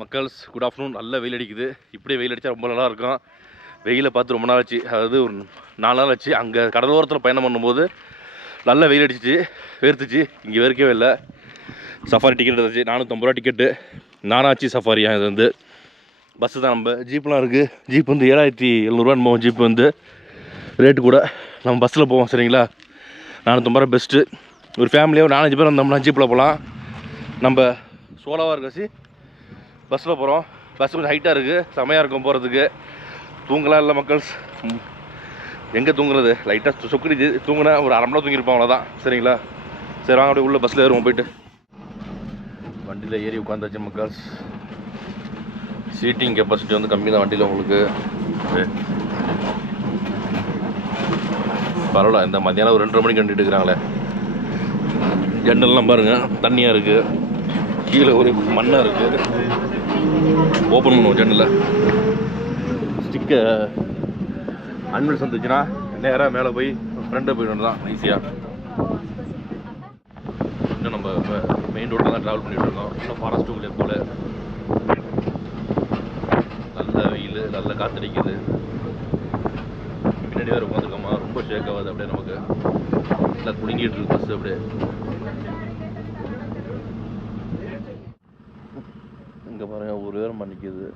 மக்கள்ஸ் good afternoon. நல்ல வெயில் அடிக்குது. இப்படியே வெயில் அடித்தா ரொம்ப நல்லா இருக்கும். வெயிலை பார்த்து ரொம்ப நாள் ஆச்சு, அதாவது ஒரு 4 நாள் ஆச்சு. அங்கே கடலோரத்தில் பயணம் பண்ணும்போது நல்ல வெயில் அடிச்சிச்சு, வேர்த்துச்சு. இங்கே வேர்க்கவே இல்லை. சஃபாரி டிக்கெட் எடுத்துச்சு, 450 ரூபா டிக்கெட்டு. நானாச்சி சஃபாரியா இது வந்து பஸ்ஸு தான். நம்ம ஜீப்லாம் இருக்குது. ஜீப் வந்து 7700 போவோம். ஜீப் வந்து ரேட்டு கூட. நம்ம பஸ்ஸில் போவோம் சரிங்களா. 450 ரூபா பெஸ்ட்டு. ஒரு ஃபேமிலியாக 4-5 பேர் வந்தோம்னா ஜீப்பில் போகலாம். நம்ம சோலாவாக இருக்காச்சு பஸ்ஸில் போகிறோம். பஸ் கொஞ்சம் ஹைட்டாக இருக்குது, செமையாக இருக்கும் போகிறதுக்கு. தூங்கலாம் இல்லை மக்கள்ஸ், எங்கே தூங்குறது, லைட்டாக சொக்குடிச்சு தூங்கினா ஒரு அரை மணி நேரம் தூங்கியிருப்போம், அவ்வளோதான் சரிங்களா. சரி வாங்க அப்படியே உள்ள பஸ்ஸில் ஏறுவோம். போயிட்டு வண்டியில் ஏறி உட்காந்தாச்சு மக்கள்ஸ். சீட்டிங் கெப்பாசிட்டி வந்து கம்மி தான் வண்டியில் உங்களுக்கு. பரவாயில்ல, இந்த மத்தியானம் ஒரு 2:30 மணிக்கு கண்டிட்டு இருக்கிறாங்களே. ஜன்னல்லாம் பாருங்கள், தண்ணியாக இருக்குது. கீழே ஒரு மண்ணாக இருக்குது. ஓப்பன் பண்ணுவோம் ஜன்னலை. ஸ்டிக்கர் அன்வெல்ஸ் வந்துச்சுன்னா நேராக மேலே போய் ஃப்ரெண்டை போயிட்டு தான் ஈஸியாக. இன்னும் நம்ம மெயின் ரோட்டில் தான் ட்ராவல் பண்ணிகிட்டு இருக்கோம். இன்னும் ஃபாரஸ்ட் உள்ளே போல. நல்ல வெயில், நல்ல காற்றடிக்குது. பின்னாடி வேறு உட்காந்துருக்கோமா, ரொம்ப ஷேக் ஆகுது. அப்படியே நமக்கு நல்லா குலுங்கிட்டு இருக்கு பஸ். அப்படியே இங்கே பாருங்கள், ஒரு வேரம் பண்ணிக்குது.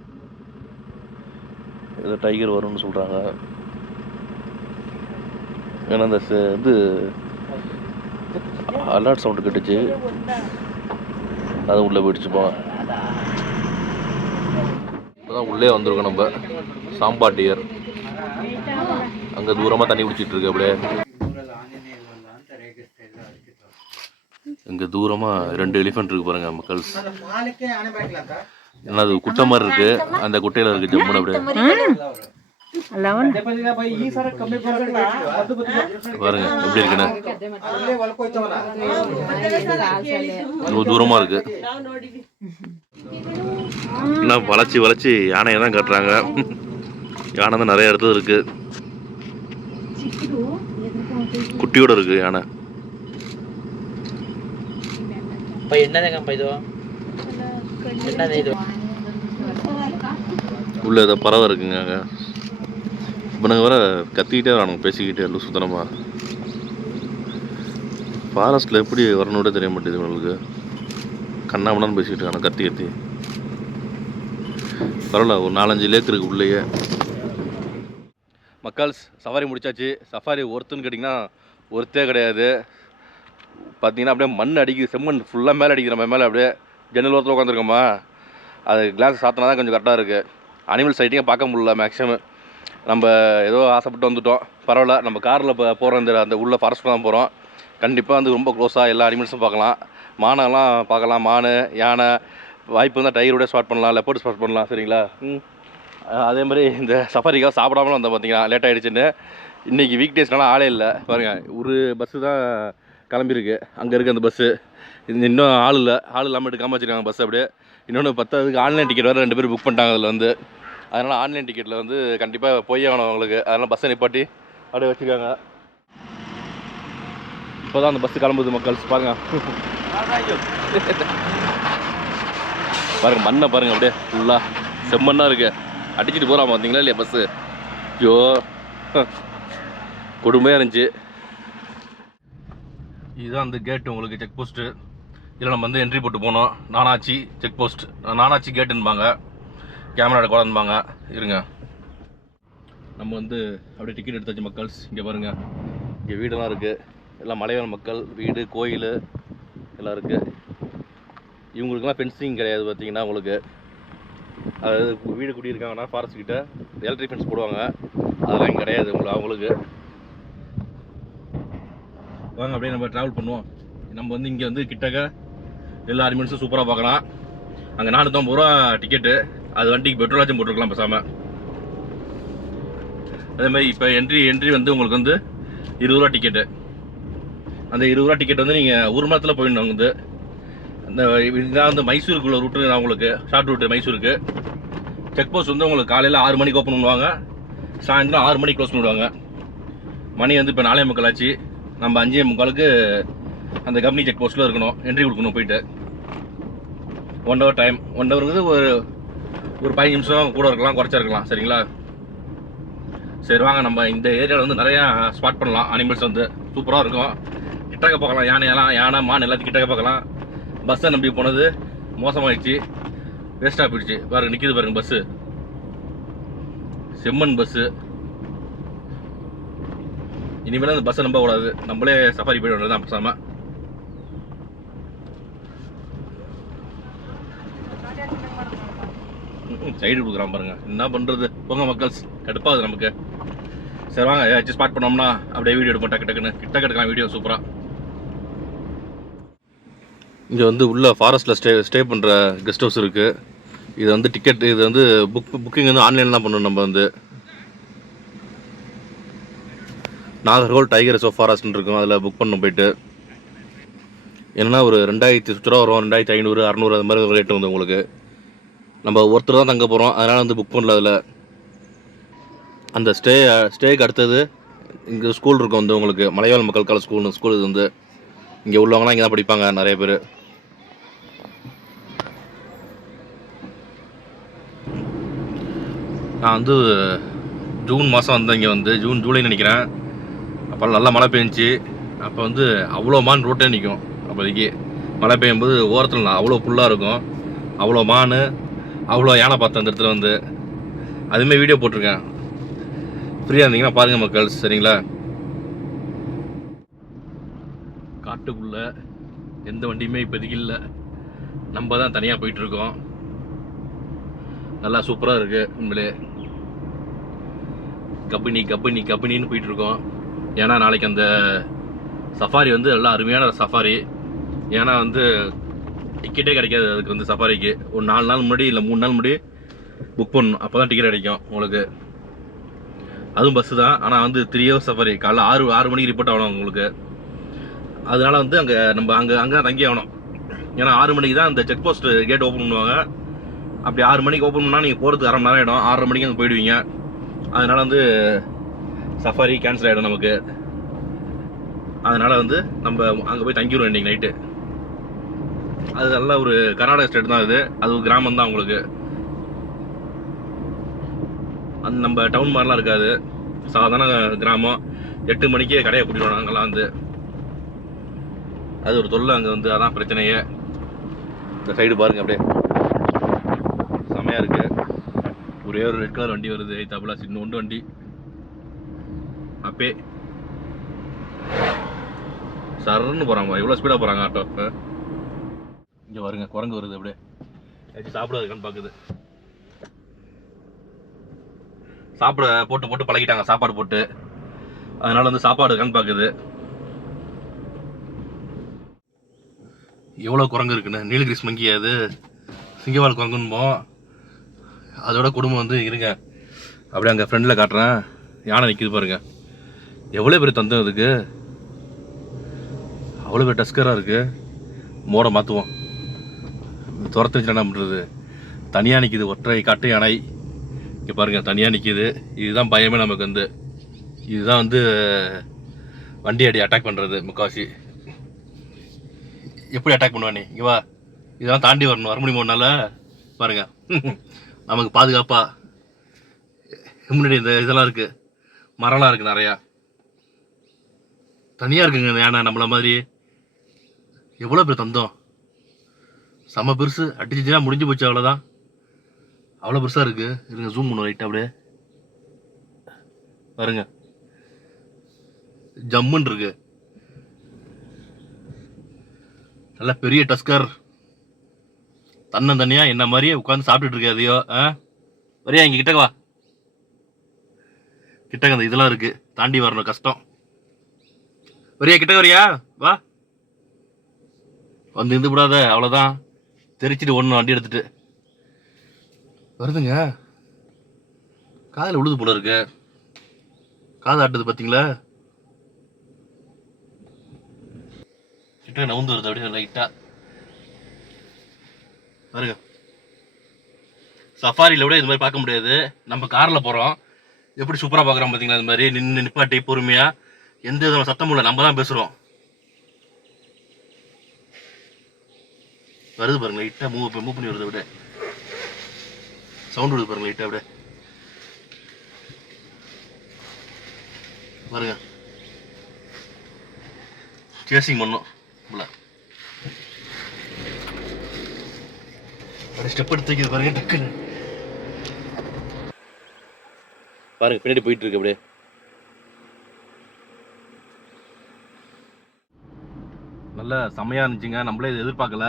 ஏதோ டைகர் வரும்னு சொல்கிறாங்க. ஏன்னா அந்த இது அலர்ட் சவுண்டு கட்டுச்சு, அது உள்ளே போயிடுச்சுப்பா. இப்போதான் உள்ளே வந்திருக்கோம் நம்ம. சாம்பா டியர் அங்கே தூரமாக தண்ணி குடிச்சிட்டு இருக்கு. அப்படியே இங்கே தூரமாக 2 எலிஃபென்ட் இருக்கு பாருங்க மக்கள்ஸ். என்ன அது குட்டை மாதிரி இருக்கு, அந்த குட்டையில் இருக்கு ஜம்முன்னு. அப்படியே பாருங்க எப்படி இருக்குன்னு. ரொம்ப தூரமா இருக்கு. என்ன வளைச்சி வளைச்சி யானையை தான் கட்டுறாங்க. யானை தான் நிறைய இடத்துல இருக்கு. குட்டியோட இருக்கு யானை. உள்ள ஏதோ பறவை இருக்குங்க. இப்போ நாங்கள் வர கத்திக்கிட்டே வரானுங்க, பேசிக்கிட்டே இல்லை சுத்தனமாக. ஃபாரஸ்ட்டில் எப்படி வரணுன்னே தெரிய மாட்டேங்குது உங்களுக்கு. கண்ணாமண்ணான்னு பேசிக்கிட்டு இருக்கானு கத்தி கத்தி. பரவாயில்ல, ஒரு 4-5 லேக் இருக்குது உள்ளேயே. மக்கள்ஸ் சஃபாரி முடிச்சாச்சு. சஃபாரி ஒருத்துன்னு கேட்டிங்கன்னா ஒருத்தே கிடையாது. பார்த்தீங்கன்னா அப்படியே மண் அடிக்குது, செம்மண் ஃபுல்லாக மேலே அடிக்குது நம்ம மேலே. அப்படியே ஜன்னல் ஓரத்தில் உட்காந்துருக்கோமா, அது கிளாஸ் சாத்தினா தான் கொஞ்சம் கரெக்டாக இருக்குது. அனிமல் சைட்டிங்கே பார்க்க முடியல மேக்ஸிமம். நம்ம ஏதோ ஆசைப்பட்டு வந்துவிட்டோம். பரவாயில்ல, நம்ம காரில் இப்போ போகிறோம், அந்த உள்ள ஃபாரஸ்ட் தான் போகிறோம். கண்டிப்பாக வந்து ரொம்ப க்ளோஸாக எல்லா அனிமல்ஸும் பார்க்கலாம். மானெல்லாம் பார்க்கலாம், மான், யானை, வாய்ப்பு இருந்தால் டைகரோட ஸ்பாட் பண்ணலாம், லெப்பர்ட் ஸ்பாட் பண்ணலாம் சரிங்களா. அதே மாதிரி இந்த சஃபாரிக்காக சாப்பிடாமலும் வந்தேன் பார்த்தீங்கன்னா, லேட் ஆகிடுச்சுன்னு. இன்றைக்கி வீக் டேஸ்னால ஆளே இல்லை பாருங்கள். ஒரு பஸ்ஸு தான் கிளம்பியிருக்கு, அங்கே இருக்குது அந்த பஸ்ஸு. இன்னும் ஆள் இல்லை, ஆள் இல்லாமல் எடுக்காமல் வச்சுருக்காங்க பஸ். அப்படியே இன்னொன்று 10 ஆன்லைன் டிக்கெட் வேறு 2 பேர் புக் பண்ணிட்டாங்க அதில் வந்து. அதனால் ஆன்லைன் டிக்கெட்டில் வந்து கண்டிப்பாக போய் ஆகணும் அவங்களுக்கு. அதனால் பஸ்ஸை நிப்பாட்டி அப்படியே வச்சுருக்காங்க. இப்போ தான் அந்த பஸ்ஸு கிளம்புது மக்கள்ஸ். பாருங்கள் பாருங்கள் மண்ணை பாருங்கள், அப்படியே ஃபுல்லாக செம்மண்ணாக இருக்குது. அடிச்சுட்டு போகலாம் பார்த்தீங்களா இல்லையா பஸ்ஸு. ஐயோ கொடுமையாக இருந்துச்சு. இதுதான் அந்த கேட்டு உங்களுக்கு, செக் போஸ்ட்டு. இதில் நம்ம வந்து என்ட்ரி போட்டு போனோம். நானாச்சி செக் போஸ்ட், நானாச்சி கேட்டுன்பாங்க, கேமரா எடுக்கலாம்பாங்க. இருங்க, நம்ம வந்து அப்படியே டிக்கெட் எடுத்தாச்சு மக்கள்ஸ். இங்கே பாருங்கள், இங்கே வீடெல்லாம் இருக்குது. எல்லாம் மலைவாழ் மக்கள் வீடு, கோயில் எல்லாம் இருக்குது. இவங்களுக்குலாம் ஃபென்சிங் கிடையாது பார்த்தீங்கன்னா உங்களுக்கு. அதாவது வீடு குடியிருக்காங்கன்னா ஃபாரஸ்ட் கிட்ட எலக்ட்ரிக் ஃபென்ஸ் போடுவாங்க, அதெல்லாம் இங்கே கிடையாது உங்களுக்கு அவங்களுக்கு. வாங்க அப்படியே நம்ம ட்ராவல் பண்ணுவோம். நம்ம வந்து இங்கே வந்து கிட்டக்க எல்லா அனிமல்ஸும் சூப்பராக பார்க்கலாம். அங்கே 450 ரூபா டிக்கெட்டு, அது வண்டிக்கு பெட்ரோலாச்சும் போட்டுருக்கலாம் பேசாமல். அதே மாதிரி இப்போ என்ட்ரி வந்து உங்களுக்கு வந்து 20 ரூபா டிக்கெட்டு. அந்த 20 ரூபா டிக்கெட் வந்து நீங்கள் 1 மணி நேரத்தில் போயிடணும். வந்து இந்த இதுதான் வந்து மைசூருக்குள்ள ரூட்டு தான் உங்களுக்கு, ஷார்ட் ரூட்டு மைசூருக்கு. செக் போஸ்ட் வந்து உங்களுக்கு காலையில் 6 மணிக்கு ஓப்பன் பண்ணுவாங்க, சாயந்தரம் 6 மணிக்கு க்ளோஸ் பண்ணுவாங்க. மணி வந்து இப்போ 4:45 ஆச்சு. நம்ம 5:45 அந்த கம்பெனி செக் போஸ்ட்டில் இருக்கணும், என்ட்ரி கொடுக்கணும் போயிட்டு. 1 hour டைம். 1 ஹவருங்கிறது ஒரு 15 நிமிஷம் கூட இருக்கலாம், குறைச்சா இருக்கலாம். சரிங்களா? சரி வாங்க, நம்ம இந்த ஏரியாவில் வந்து நிறையா ஸ்பாட் பண்ணலாம். அனிமல்ஸ் வந்து சூப்பராக இருக்கும். கிட்டக்க பார்க்கலாம், யானை மான் எல்லாத்தையும் கிட்டக்க பார்க்கலாம். பஸ்ஸை நம்பி போனது மோசமாகிடுச்சு, வேஸ்ட்டாக போயிடுச்சு. பாருங்க, நிற்கிது பாருங்க பஸ்ஸு, செம்மண் பஸ்ஸு. இனிமேல் அந்த பஸ்ஸை நம்ப கூடாது, நம்மளே சஃபாரி போயிட வேண்டியது தான் பேசாமல். சைடு கொடுக்குறான் பாருங்க, என்ன பண்ணுறது. போங்க மக்கள்ஸ், கடுப்பாகுது நமக்கு. சரி வாங்க, ஏதாச்சும் ஸ்பாட் பண்ணோம்னா அப்படியே வீடியோ எடுப்போம். டக்குன்னு கிட்ட எடுக்கலாம் வீடியோ சூப்பராக. இங்கே வந்து உள்ள ஃபாரஸ்ட்டில் ஸ்டே பண்ணுற கெஸ்ட் ஹவுஸ் இருக்குது. இது வந்து டிக்கெட், இது வந்து புக்கிங் வந்து ஆன்லைனில் தான் பண்ணணும். நம்ம வந்து நாகர்கோவில் டைகர் ரிசர்வ் ஃபாரஸ்ட்னு இருக்கும், அதில் புக் பண்ணணும். போயிட்டு என்னென்னா ஒரு 2000 சுற்றுலா வரும், 2500 600 அது மாதிரி ரேட்டு வந்து உங்களுக்கு. நம்ம ஒருத்தர் தான் தங்க போகிறோம், அதனால் வந்து புக் பண்ணல. அதில் அந்த ஸ்டேக்கு அடுத்தது இங்கே ஸ்கூல் இருக்கும் வந்து உங்களுக்கு, மலையாள மக்கள் கால ஸ்கூல். இது வந்து இங்கே உள்ளவங்களாம் இங்கே தான் படிப்பாங்க நிறைய பேர். நான் வந்து ஜூன் மாதம் வந்தேன் இங்கே வந்து, ஜூலை நினைக்கிறேன். அப்போ நல்லா மழை பெஞ்சிச்சு. அப்போ வந்து அவ்வளோ மான் ரோட்டே நிற்கும். அப்போதைக்கு மழை பெய்யும்போது ஓரத்தில் அவ்வளோ புல்லாக இருக்கும், அவ்வளோ மான், அவ்வளோ யானை பார்த்தேன் அந்த இடத்துல வந்து. அதுமாதிரி வீடியோ போட்டிருக்கேன், ஃப்ரீயாக இருந்தீங்கன்னா பாருங்கள் மக்கள். சரிங்களா? காட்டுக்குள்ளே எந்த வண்டியுமே இப்போதைக்கு இல்லை, நம்ம தான் தனியாக போயிட்டுருக்கோம். நல்லா சூப்பராக இருக்குது உண்மையிலே. கபினின்னு போயிட்டுருக்கோம். ஏன்னா நாளைக்கு அந்த சஃபாரி வந்து நல்லா அருமையான சஃபாரி. ஏன்னா வந்து டிக்கெட்டே கிடைக்காது அதுக்கு வந்து சஃபாரிக்கு. ஒரு 4 நாள் முன்னாடி இல்லை 3 நாள் முன்னாடி புக் பண்ணணும், அப்போ தான் டிக்கெட் கிடைக்கும் உங்களுக்கு. அதுவும் பஸ்ஸு தான், ஆனால் வந்து 3 ஹவர்ஸ் சஃபாரி. காலைல 6 மணிக்கு ரிப்போர்ட் ஆகணும் உங்களுக்கு. அதனால வந்து நம்ம அங்கே தங்கி ஆகணும். ஏன்னா 6 மணிக்கு தான் அந்த செக் போஸ்ட் கேட் ஓப்பன் பண்ணுவாங்க. அப்படி 6 மணிக்கு ஓப்பன் பண்ணால் நீங்கள் போகிறதுக்கு 1/2 மணி நேரம் ஆகிடும். 6:30 மணிக்கு அங்கே போயிடுவீங்க. அதனால் வந்து சஃபாரி கேன்சல் ஆகிடும் நமக்கு. அதனால் வந்து நம்ம அங்கே போய் தங்கிடுவோம் இன்றைக்கி நைட்டு. அது நல்ல ஒரு கர்நாடகா ஸ்டேட் தான். அது ஒரு கிராமம் தான் உங்களுக்கு. அந்த நம்ம டவுன் மாதிரிலாம் இருக்காது, சாதாரண கிராமம். 8 மணிக்கே கடையை கூட்டிடுவோம் அங்கெல்லாம் வந்து. அது ஒரு தொல்லை அங்கே வந்து, அதான் பிரச்சனையே. இந்த சைடு பாருங்க, அப்படியே செமையாக இருக்கு. ஒரே ஒரு ரெட் கலர் வண்டி வருது, தபலா சின்ன ஒன்று வண்டி. அப்பே சரன்னு போகிறாங்க, எவ்வளோ ஸ்பீடாக போகிறாங்க ஆட்டோ. இங்கே பாருங்க, குரங்கு வருது அப்படியே. ஏதாச்சும் சாப்பிடாதுக்கான்னு பார்க்குது. சாப்பிட போட்டு பழகிட்டாங்க, சாப்பாடு போட்டு. அதனால வந்து சாப்பாடு இருக்கான்னு பார்க்குது. எவ்வளோ குரங்கு இருக்குன்னு. நீலகிரிஸ் மங்கி, அது சிங்கவால் குரங்குன்போம். அதோட குடும்பம் வந்து இருங்க. அப்படியே அங்கே ஃப்ரெண்டில் காட்டுறேன், யானை நிற்கிது பாருங்க. எவ்வளோ பேர் தந்தம் அதுக்கு, அவ்வளோ பேர் டஸ்கராக இருக்குது. மோட மாற்றுவோம், துரத்துச்சு என்ன பண்ணுறது. தனியாக நிற்கிது, ஒற்றை காட்டு யானை. இங்கே பாருங்கள், தனியாக நிற்கிது. இதுதான் பயமே நமக்கு வந்து. இதுதான் வந்து வண்டி அடி அட்டாக் பண்ணுறது முக்கால்வாசி. எப்படி அட்டாக் பண்ணுவானே, இங்கே வா. இதெல்லாம் தாண்டி வரணும், வர முடியுமா உன்னால? பாருங்க, நமக்கு பாதுகாப்பாக முன்னாடி இந்த இதெல்லாம் இருக்குது, மரம்லாம் இருக்குது நிறையா. தனியாக இருக்குங்க இந்த யானை, நம்மள மாதிரி. எவ்வளோ பேர் தந்தோம், செம்ம பெருசு. அடிச்சுச்சுன்னா முடிஞ்சு போச்சு, அவ்வளோதான். அவ்வளோ பெருசாக இருக்குது. இருங்க, ஜூம் பண்ணுவோம் ரைட்டாக அப்படியே பாருங்க. ஜம்முன்னு இருக்கு, நல்ல பெரிய டஸ்கர். தன்னந்தனியா என்ன மாதிரியே உட்காந்து சாப்பிட்டுட்டு இருக்கு அதையோ. வரியா இங்கே கிட்டக்க வா. கிட்டக்க அந்த இதெல்லாம் இருக்கு, தாண்டி வரணும், கஷ்டம். வரியா கிட்டக்க, வரியா வா. வந்து இருந்து விடாத, அவ்வளோதான். தெரிச்சிட்டு ஒன்று வண்டி எடுத்துட்டு வருதுங்க. காதில் உழுது போல இருக்கு, காது ஆட்டுது பார்த்தீங்களா. கிட்ட நவுந்து வருது அப்படியே லைட்டா பாருங்க. சஃபாரியில் விட இது மாதிரி பார்க்க முடியாது. நம்ம காரில் போகிறோம், எப்படி சூப்பராக பார்க்குறோம் பார்த்தீங்களா. இது மாதிரி நிப்பாட்டி பொறுமையாக, எந்த விதமான சத்தமும் இல்லை, நம்ம தான் பேசுகிறோம். வருது பாருங்க, லைட்டாக மூவ் பண்ணி வருது. அப்படியே சவுண்ட் வருது பாருங்க, லைட்டாக அப்படியே பாருங்க. சேசிங் பண்ணோம் அப்படியே ஸ்டெப் எடுத்து வைக்கிறது பாருங்க. டக்குன்னு பாருங்க, பின்னாடி போயிட்டு இருக்கு. அப்படியே நல்ல செம்மையாக இருந்துச்சுங்க. நம்மளே இது எதிர்பார்க்கல,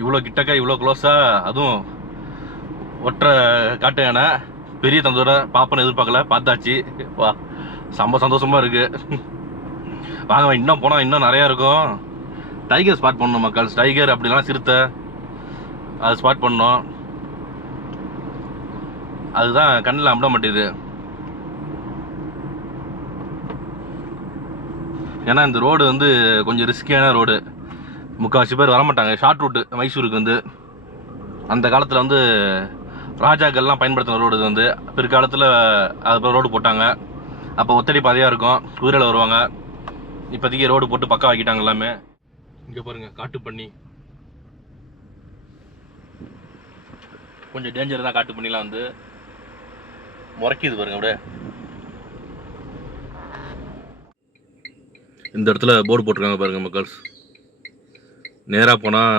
இவ்வளோ கிட்டக்க இவ்வளோ க்ளோஸாக, அதுவும் ஒற்றை காட்டு யானை பெரிய தந்தோட பாப்பன்னு எதிர்பார்க்கல. பார்த்தாச்சு, வா செம்ம சந்தோஷமாக இருக்குது. வாங்க இன்னும் போனால் இன்னும் நிறையா இருக்கும். டைகர் ஸ்பாட் பண்ணணும் மக்கள். டைகர் அப்படிலாம் சிறுத்தை அது ஸ்பாட் பண்ணோம். அதுதான் கண்ணில் அம்பிட மாட்டேது. ஏன்னா இந்த ரோடு வந்து கொஞ்சம் ரிஸ்கியான ரோடு. முக்கால்வாசி பேர் வரமாட்டாங்க. ஷார்ட் ரூட்டு மைசூருக்கு வந்து அந்த காலத்தில் வந்து ராஜாக்கள்லாம் பயன்படுத்தின ரோடு இது வந்து. பிற்காலத்தில் அது ரோடு போட்டாங்க. அப்போ ஒத்தடி பாதையாக இருக்கும், குதிரையில் வருவாங்க. இப்போதைக்கு ரோடு போட்டு பக்கம் ஆக்கிட்டாங்க எல்லாமே. இங்கே பாருங்கள், காட்டு பண்ணி கொஞ்சம் டேஞ்சர் தான். காட்டு பண்ணிலாம் வந்து முறைக்குது பாருங்க. அப்படியே இந்த இடத்துல போர்டு போட்டிருக்காங்க பாருங்க மக்கள்ஸ். நேராக போனால்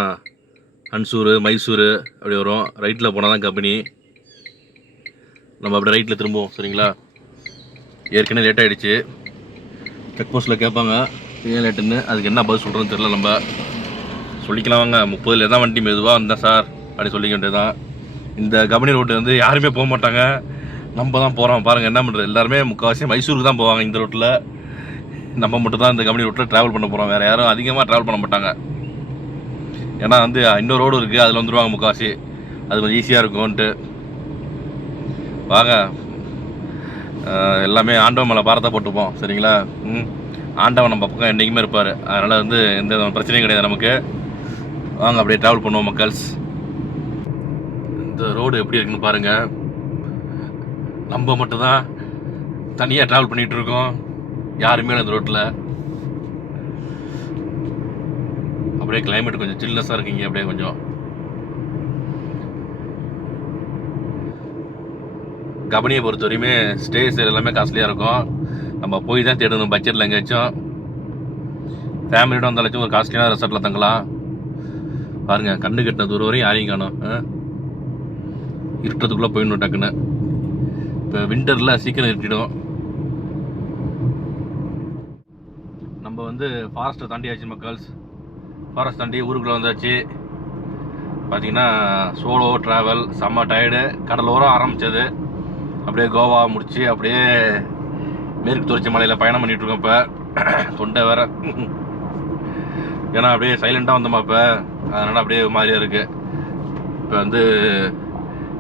ஹன்சூர் மைசூர் அப்படி வரும். ரைட்டில் போனால் தான் கம்பெனி. நம்ம அப்படி ரைட்டில் திரும்புவோம், சரிங்களா? ஏற்கனவே லேட் ஆகிடுச்சு. செக் போஸ்ட்டில் கேட்பாங்க ஏன் லேட்டுன்னு. அதுக்கு என்ன பதில் சொல்கிறதுன்னு தெரியல. நம்ம சொல்லிக்கலாம் வாங்க, 30 தான் வண்டி மெதுவாக வந்தேன் சார் அப்படி சொல்லிக்க வேண்டியதுதான். இந்த கம்பெனி ரோட்டு வந்து யாருமே போக மாட்டாங்க, நம்ம தான் போகிறோம். பாருங்கள் என்ன பண்ணுறது, எல்லாருமே முக்கால்வாசி மைசூருக்கு தான் போவாங்க இந்த ரோட்டில். நம்ம மட்டும் தான் இந்த கம்பெனி ரோட்டில் ட்ராவல் பண்ண போகிறோம். வேறு யாரும் அதிகமாக ட்ராவல் பண்ண மாட்டாங்க. ஏன்னா வந்து இன்னொரு ரோடு இருக்குது, அதில் வந்துடுவாங்க முக்கால்வாசி. அது கொஞ்சம் ஈஸியாக இருக்கும்ன்ட்டு வாங்க. எல்லாமே ஆண்டவன் மேலே பாரத்தை போட்டுப்போம், சரிங்களா? ஆண்டவன் நம்ம பக்கம் என்றைக்குமே இருப்பார். அதனால் வந்து எந்த பிரச்சனையும் கிடையாது நமக்கு. வாங்க அப்படியே ட்ராவல் பண்ணுவோம் மக்கள்ஸ். இந்த ரோடு எப்படி இருக்குன்னு பாருங்கள். நம்ம மட்டும்தான் தனியாக ட்ராவல் பண்ணிகிட்ருக்கோம், யாருமே இந்த ரோட்டில். அப்படியே கிளைமேட் கொஞ்சம் சில்னஸாக இருக்குங்க. அப்படியே கொஞ்சம் கபனியை பொறுத்த வரையுமே ஸ்டேஸ் எல்லாமே காஸ்ட்லியாக இருக்கும். நம்ம போய் தான் தேடணும் பட்ஜெட்டில். எங்கேயாச்சும் ஃபேமிலியோட வந்தாலும் ஒரு காஸ்ட்லியான ரெசார்ட்டில் தங்கலாம். பாருங்கள், கண்ணு கட்டின தூரம் வரையும் யாரையும் காணும். இருட்டுறதுக்குள்ளே போயிடணும் டக்குன்னு. இப்போ விண்டரில் சீக்கிரம் இருட்டிடும். நம்ம வந்து ஃபாரஸ்ட்டை தாண்டியாச்சு மக்கள்ஸ். ஃபாரஸ்ட் தாண்டி ஊருக்குள்ளே வந்தாச்சு. பார்த்தீங்கன்னா சோலோ ட்ராவல், செம்ம டயர்டு. கடலோரம் ஆரம்பித்தது, அப்படியே கோவா முடிச்சு அப்படியே மேற்கு தொடர்ச்சி மலையில் பயணம் பண்ணிகிட்ருக்கோம். இப்போ தொண்டை வேறு, ஏன்னா அப்படியே சைலண்ட்டாக வந்தோமா இப்போ, அதனால் அப்படியே மாதிரியாக இருக்குது. இப்போ வந்து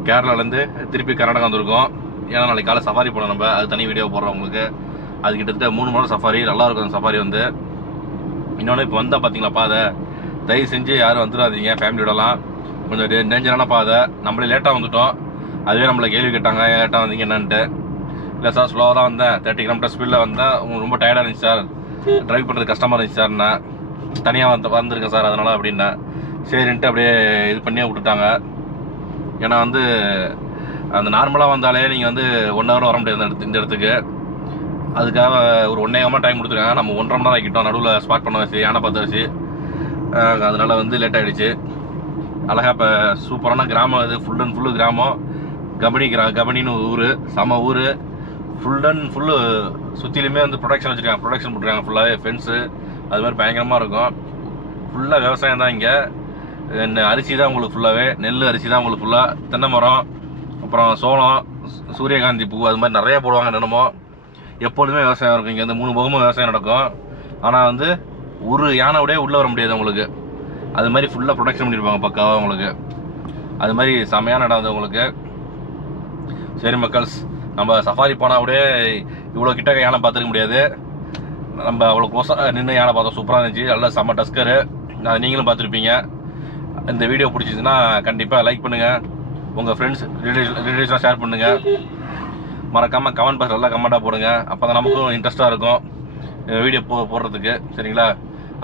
கேரளாலேருந்து திருப்பி கர்நாடகா வந்திருக்கோம். ஏன்னா நாளைக்கு காலை சஃபாரி போனோம் நம்ம. அது தனி வீடியோ போடுறோம் உங்களுக்கு. அது கிட்டத்தட்ட 3 மணி நேரம் சஃபாரி. நல்லாயிருக்கும் அந்த சஃபாரி வந்து. இன்னொன்று இப்போ வந்தால் பார்த்தீங்களா பாதை, தயவு செஞ்சு யாரும் வந்துடாதீங்க ஃபேமிலியோடலாம். கொஞ்சம் டேஞ்சரான பாதை. நம்மளே லேட்டாக வந்துவிட்டோம். அதுவே நம்மளை கேள்வி கேட்டாங்க, ஏன் லேட்டாக வந்தீங்க என்னன்ட்டு. இல்லை சார், ஸ்லோவாக தான் வந்தேன், 30 km ஸ்பீடில் வந்தேன். உங்களுக்கு ரொம்ப டயர்டாக இருந்துச்சு சார், ட்ரைவ் பண்ணுறது கஷ்டமாக இருந்துச்சு சார். நான் தனியாக வந்திருக்கேன் சார், அதனால் அப்படின்னா சரின்ட்டு அப்படியே இது பண்ணியே விட்டுட்டாங்க. ஏன்னா வந்து அந்த நார்மலாக வந்தாலே நீங்கள் வந்து 1 hour வர முடியாது இந்த இடத்துக்கு. அதுக்காக ஒரு 1.5 hour டைம் கொடுத்துருக்காங்க. நம்ம 1.5 மணி நேரம் ஆகிட்டோம். நடுவில் ஸ்பாட் பண்ண வச்சு, யானை பார்த்து வச்சு. அதனால் வந்து லேட் ஆகிடுச்சு. அழகாக இப்போ சூப்பரான கிராமம் இது. ஃபுல் அண்ட் ஃபுல்லு கிராமம். கபனின்னு ஊர், செம ஊர். ஃபுல் அண்ட் ஃபுல்லு சுற்றிலுமே வந்து ப்ரொடக்ஷன் வச்சுருக்காங்க. ப்ரொடக்ஷன் போட்டுருக்காங்க ஃபுல்லாகவே, ஃபென்ஸு அது மாதிரி பயங்கரமாக இருக்கும். ஃபுல்லாக விவசாயம் தான் இங்கே. அரிசி தான் உங்களுக்கு ஃபுல்லாகவே, நெல் அரிசி தான் உங்களுக்கு ஃபுல்லாக. தென்னை மரம், அப்புறம் சோளம், சூரியகாந்தி பூ, அது மாதிரி நிறையா போடுவாங்க. என்னமோ எப்பொழுதுமே விவசாயம் இருக்கும் இங்கே. வந்து 3 போகமும் விவசாயம் நடக்கும். ஆனால் வந்து ஒரு யானையோடய உள்ளே வர முடியாது உங்களுக்கு. அது மாதிரி ஃபுல்லாக ப்ரொடக்ஷன் பண்ணியிருப்பாங்க பக்காவாக உங்களுக்கு. அது மாதிரி செமையான இடம் அது உங்களுக்கு. சரி மக்கள்ஸ், நம்ம சஃபாரி போனால் அப்படியே இவ்வளோ கிட்ட யானை பார்த்துருக்க முடியாது. நம்ம அவ்வளோ க்ளோஸாக நின்று யானை பார்த்தோம். சூப்பராக இருந்துச்சு, நல்லா செம்ம டஸ்கரு. அதை நீங்களும் பார்த்துருப்பீங்க. இந்த வீடியோ பிடிச்சிச்சுன்னா கண்டிப்பாக லைக் பண்ணுங்கள். உங்கள் ஃப்ரெண்ட்ஸ் ரிலேட்டிவ்ஸ்லாம் ஷேர் பண்ணுங்கள். மறக்காமல் கமெண்ட் பாக்ஸ் நல்லா கமெண்ட்டாக போடுங்க. அப்போ தான் நமக்கும் இன்ட்ரெஸ்ட்டாக இருக்கும் வீடியோ போடுறதுக்கு, சரிங்களா?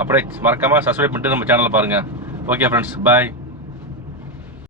அப்படியே மறக்காமல் சப்ஸ்கிரைப் பண்ணிட்டு நம்ம சேனலை பாருங்கள். ஓகே ஃப்ரெண்ட்ஸ், பாய்.